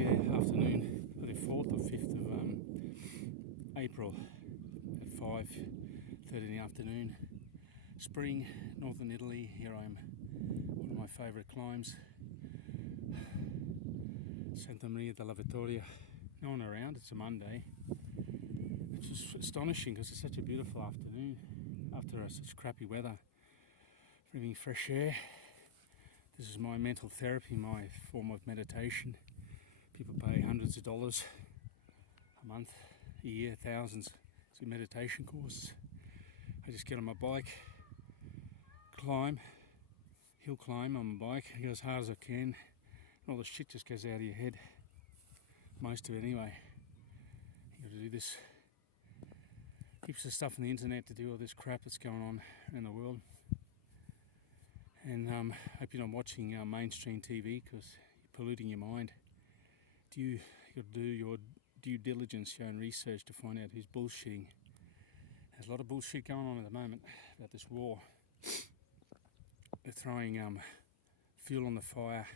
afternoon, the 4th or 5th of April at 5:30 in the afternoon. Spring, northern Italy. Here I am, one of my favourite climbs, Santa Maria della Vittoria. No one around, it's a Monday. It's just astonishing because it's such a beautiful afternoon after such crappy weather. Breathing fresh air. This is my mental therapy, my form of meditation. People pay hundreds of dollars a month, a year, thousands to meditation courses. I just get on my bike, hill climb on my bike, go as hard as I can, and all the shit just goes out of your head. Most of it anyway. You got to do this. Keeps the stuff on the internet to do all this crap that's going on in the world. And hope you're not watching mainstream TV because you're polluting your mind. You got to do your due diligence, your own research to find out who's bullshitting. There's a lot of bullshit going on at the moment about this war. They're throwing fuel on the fire.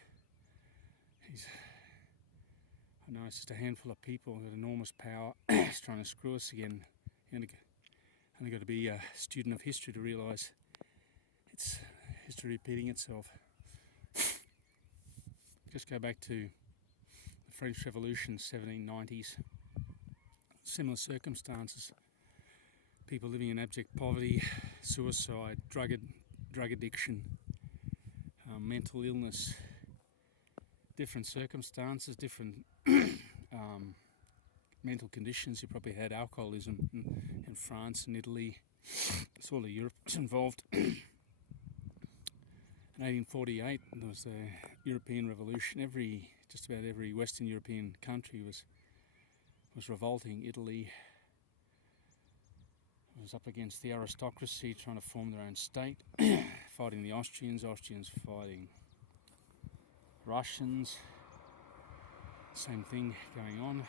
I know it's just a handful of people with enormous power. It's trying to screw us again. You only got to be a student of history to realise it's history repeating itself. Just go back to the French Revolution, 1790s. Similar circumstances. People living in abject poverty, suicide, drug addiction, mental illness. Different circumstances, different mental conditions. You probably had alcoholism in France and Italy. It's all of Europe's involved. In 1848, there was the European Revolution. Just about every Western European country was revolting. Italy was up against the aristocracy, trying to form their own state, fighting the Austrians fighting Russians. Same thing going on.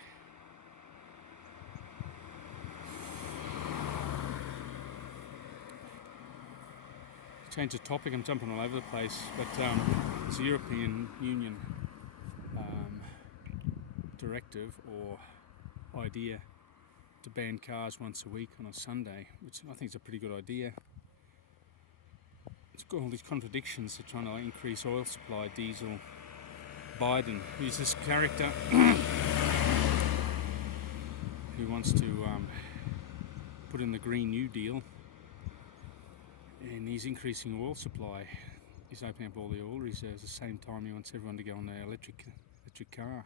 Change the topic, I'm jumping all over the place, but it's a European Union directive or idea to ban cars once a week on a Sunday, which I think is a pretty good idea. It's got all these contradictions. They're trying to increase oil supply, diesel. Biden, who's this character who wants to put in the Green New Deal, and he's increasing oil supply. He's opening up all the oil reserves. At the same time, he wants everyone to go on an electric car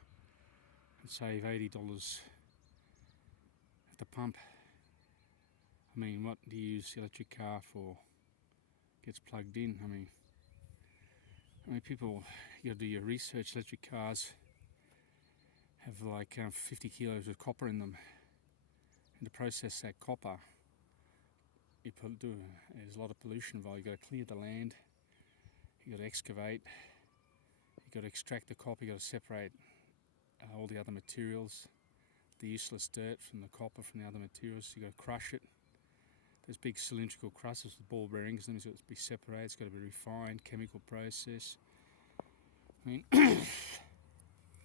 and save $80 at the pump. I mean, what do you use the electric car for? Gets plugged in. I mean, people, you got to do your research. Electric cars have like 50 kilos of copper in them, and to process that copper, there's a lot of pollution involved. You got to clear the land, you got to excavate, you got to extract the copper, you got to separate all the other materials, the useless dirt from the copper from the other materials. You got to crush it. There's big cylindrical crushes with ball bearings, and it's got to be separated. It's got to be refined, chemical process. I mean, when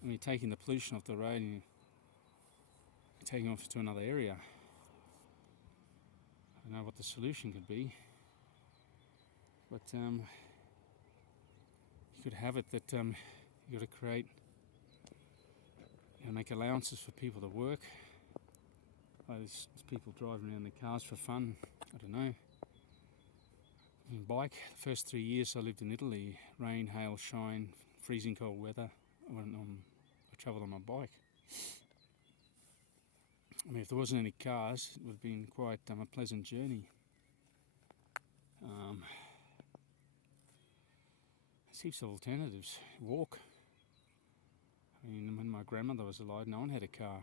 you're taking the pollution off the road and you're taking it off to another area, I don't know what the solution could be, but you could have it that you got to create, make allowances for people to work. There's people driving around their cars for fun. I don't know. Bike. The first 3 years I lived in Italy, rain, hail, shine, freezing cold weather. I travelled on my bike. I mean, if there wasn't any cars, it would have been quite a pleasant journey. There's heaps of alternatives. Walk. I mean, when my grandmother was alive, no one had a car.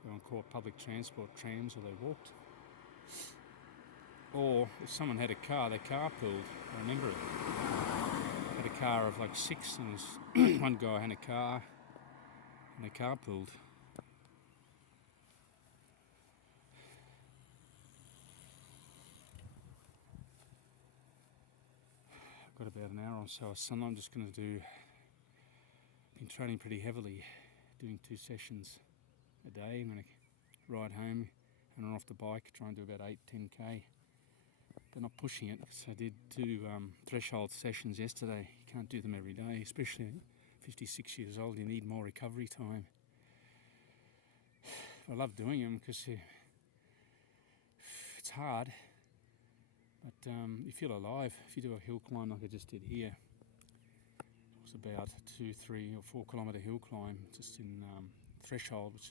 Everyone caught public transport, trams, or they walked. Or if someone had a car, they carpooled. I remember it. I had a car of like 6, and one guy had a car, and they carpooled. I've got about an hour or so of sun. I'm just going to do been training pretty heavily, doing 2 sessions a day. I'm going to ride home and run off the bike, try and do about 8-10k. But not pushing it, because I did 2 threshold sessions yesterday. You can't do them every day, especially at 56 years old. You need more recovery time. I love doing them because it's hard, but you feel alive. If you do a hill climb like I just did here, it was about 2, 3 or 4 kilometre hill climb just in threshold, which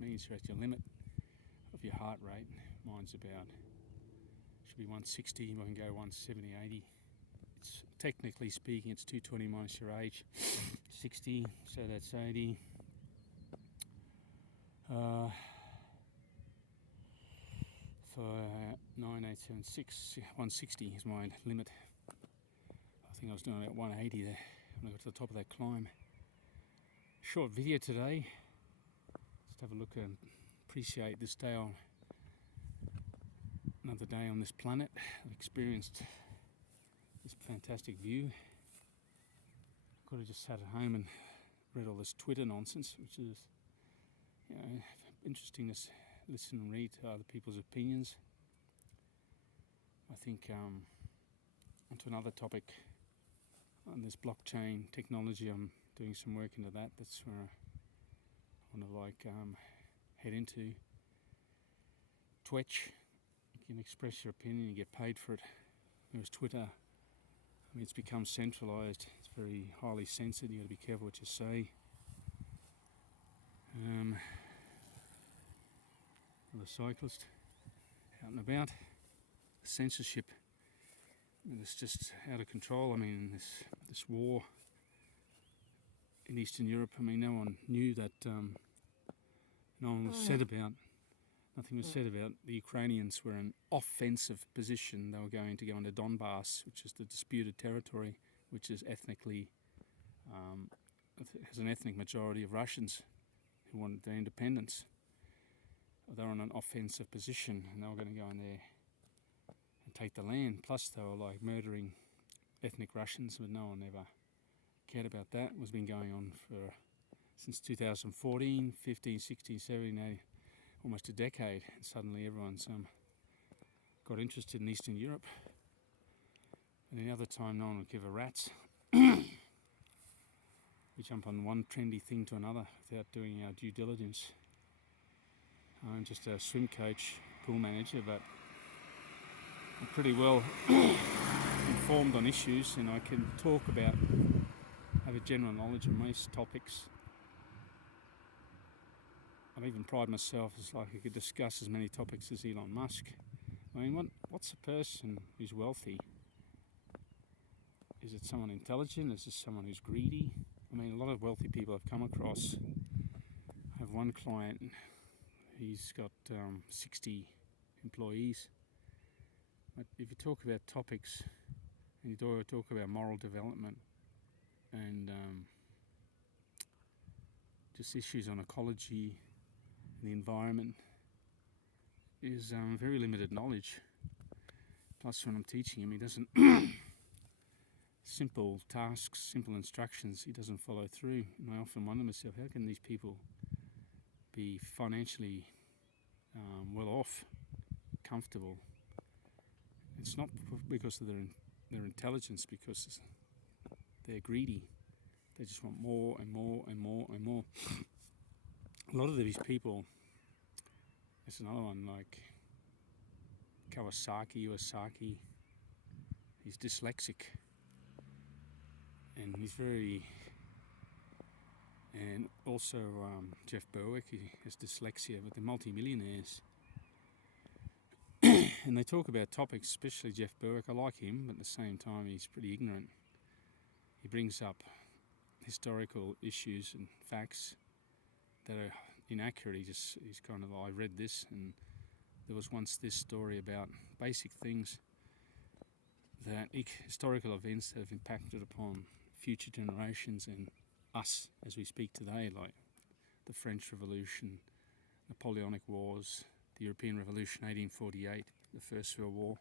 means you're at your limit of your heart rate. Mine's about, should be 160, I can go 170, 80. It's technically speaking, it's 220 minus your age, 60, so that's 80. For 9876, 160 is my limit. I think I was doing about 180 there when I got to the top of that climb. Short video today. Just have a look and appreciate this day on another day on this planet. I've experienced this fantastic view. Could have just sat at home and read all this Twitter nonsense, which is, you know, interesting to listen and read to other people's opinions. I think onto another topic on this blockchain technology. I'm doing some work into that. That's where I want to head into. Twitch, you can express your opinion, you get paid for it. Whereas Twitter, I mean, it's become centralised. It's very highly censored. You got to be careful what you say. The cyclist out and about. The censorship, I mean, it's just out of control. I mean, this war in Eastern Europe, I mean, no one knew that, nothing was said about the Ukrainians were in offensive position. They were going to go into Donbass, which is the disputed territory, which is ethnically, has an ethnic majority of Russians who wanted their independence. They were in an offensive position and they were going to go in there and take the land. Plus they were like murdering ethnic Russians, but no one ever cared about that. It was been going on for since 2014, 15, 16, 17, 18, almost a decade. And suddenly everyone's got interested in Eastern Europe. And any other time no one would give a rat's. We jump on one trendy thing to another without doing our due diligence. I'm just a swim coach, pool manager, but I'm pretty well informed on issues, and I can talk about, have a general knowledge of most topics. I even pride myself as like I could discuss as many topics as Elon Musk. I mean, what's a person who's wealthy? Is it someone intelligent? Is it someone who's greedy? I mean, a lot of wealthy people I've come across. I have one client. He's got 60 employees. But if you talk about topics, and you talk about moral development and just issues on ecology and the environment, is very limited knowledge. Plus, when I'm teaching him, he doesn't simple tasks, simple instructions, he doesn't follow through. And I often wonder myself, how can these people be financially well off, comfortable? It's not because of their intelligence, because they're greedy. They just want more and more and more and more. A lot of these people, there's another one like Iwasaki, he's dyslexic. And he's very, and also Jeff Berwick, he has dyslexia, but they're multi-millionaires. And they talk about topics, especially Jeff Berwick. I like him, but at the same time he's pretty ignorant. He brings up historical issues and facts that are inaccurate. He's kind of, I read this and there was once this story about basic things, that historical events that have impacted upon future generations and us as we speak today, like the French Revolution, Napoleonic Wars, the European Revolution 1848, the First World War.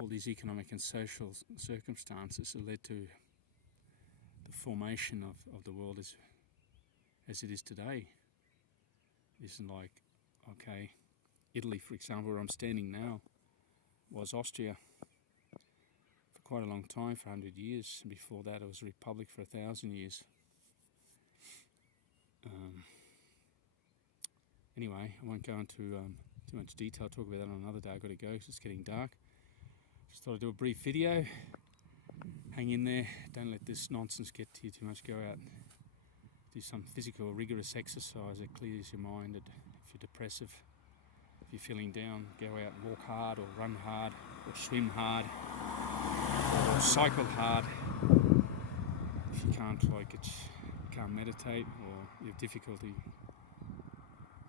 All these economic and social circumstances that led to formation of the world as it is today. It isn't like, okay, Italy, for example, where I'm standing now, was Austria for quite a long time, for 100 years. And before that, it was a republic for 1,000 years. Anyway, I won't go into too much detail. I'll talk about that on another day. I've got to go because it's getting dark. Just thought I'd do a brief video. Hang in there. Don't let this nonsense get to you too much. Go out and do some physical, rigorous exercise that clears your mind. If you're depressive, if you're feeling down, go out and walk hard or run hard or swim hard or cycle hard. If you can't can't meditate or you have difficulty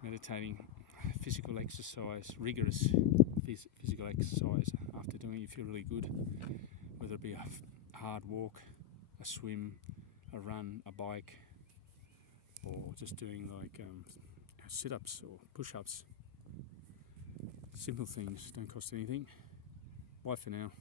meditating, physical exercise, rigorous physical exercise, after doing it you feel really good, whether it be a hard walk, a swim, a run, a bike, or just doing like sit-ups or push-ups. Simple things, don't cost anything. Bye for now.